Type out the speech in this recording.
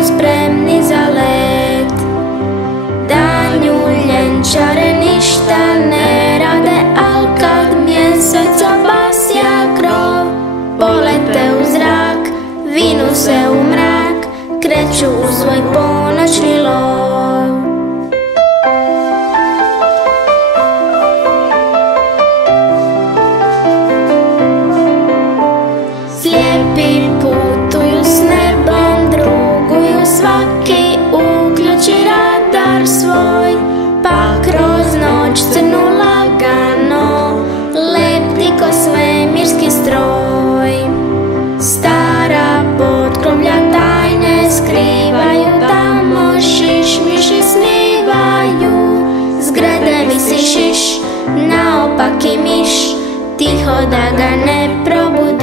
su spremni za let. Danju ljenčare ništa ne rade, al kad mjesec obasja krov, polete u zrak, vinu se u mrak, kreću u svoj ponoćni lov. Slijepi putuju s nebom, druguju, svaki uključi radar svoj, pa kroz noć crnu lagano lepti ko svemirski stroj. Stara potkrovlja tajne skrivaju, tamo šišmiši snivaju. Zgrade visi šiš, naopaki miš, tiho da ga ne probudi.